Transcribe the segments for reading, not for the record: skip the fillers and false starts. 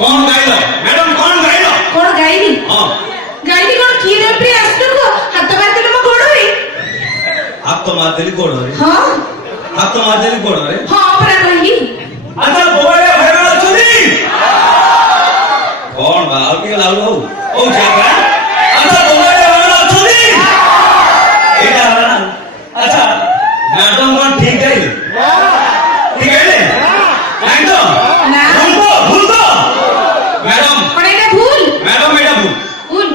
कौन गाइलो मैडम कौन गाइलो कौन गाइली हां गाइली कौन की रे प्रिय आस्तु को हाथ मार देले मो गोड़ रे हाथ तो मार देली गोड़ रे हां हाथ तो मार देली गोड़ रे हां परा रही अच्छा बोले भैया चुनी कौन बा और के लाउ हो ओ जागा अच्छा बोले भैया चुनी एटा ना अच्छा मैडम कौन ठीक है ठीक है नहीं तो ना भूल दो मैडम कौन एटा भूल मैडम एटा भूल भूल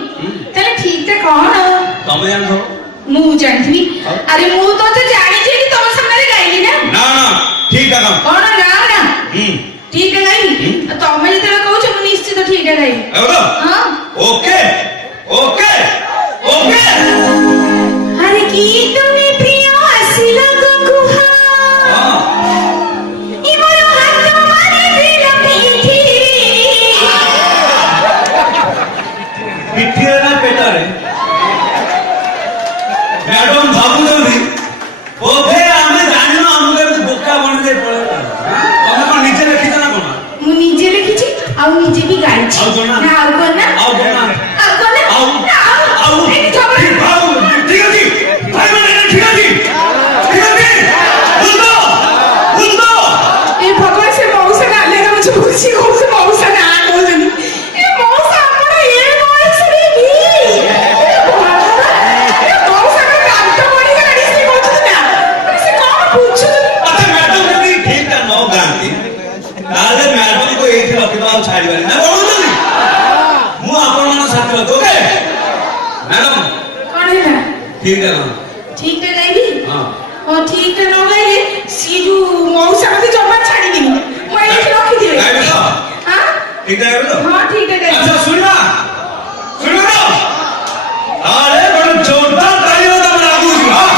तले ठीक ते कौन तमे जान हो मु जानथी अरे मु तो जानी छी कि तुम सामने गाइली ना ना ना ठीक है काम कौन ना ना ठीक है गाइली तुम जेते कहू छ मु निश्चित ठीक है गाइली एगो हां ओके ओके ओके अरे की तुमी प्रिय आसिला को कुहा हां ई मोर हाथ मारी दिल पीठी पिठिए ना पेटा रे मैडम बाबू जल्दी ओके आमे जानिनो हमके बोका बन दे पड़े तमे कोन नीचे लिखि ना कोन मु निजे लिखी छी आ निजे भी गाई छी आउ कोन ना ना आउ कोन ना आउ कोन ना आउ कोन ना आउ आउ एटी झगड़ा ठीक बाबू ठीक है भाई मैंने ठीक है बुल दो ए भगवान से मौसा ना ले मुझे खुशी हो से मौसा ना को जनी ए मौसा अपना ये नॉइस रे भी ए मौसा का काम तो बड़ी गाड़ी से बोलत ना से कौन पूछ अच्छा मैडम जल्दी ठीक है नो गांधी ताले मैडम को एठी रखि दो छाड़ी वाली ना बोलू जल्दी मु आपन मन साथी रखो ओके मैडम कौन है ना ठीक है ना ठीक है गाइली हां और ठीक है न गाइली सी जो मौसा को जमा छाड़ी दी मैं एक रखी दे गाइबे तो हां ठीक है गाइबे तो हां ठीक है गाइली अच्छा सुन ना अरे बड़ा जोरदार ताली हो तुम्हारा आबू जी हां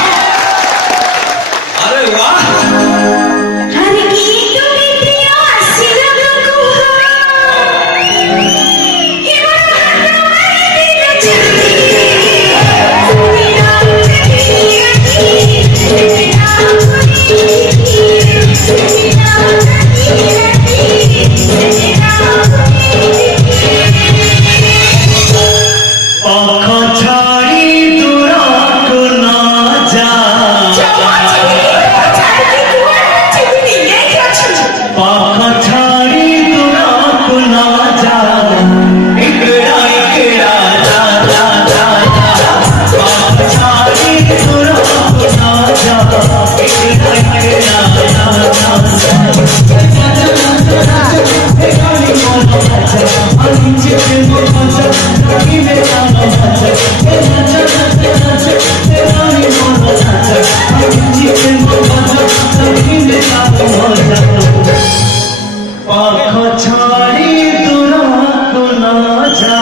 अरे वाह हर की तुमी प्रिय आसिला को कुहा ई मोर हाथ मारी दिल छाती छाड़ी दूरा को ना जा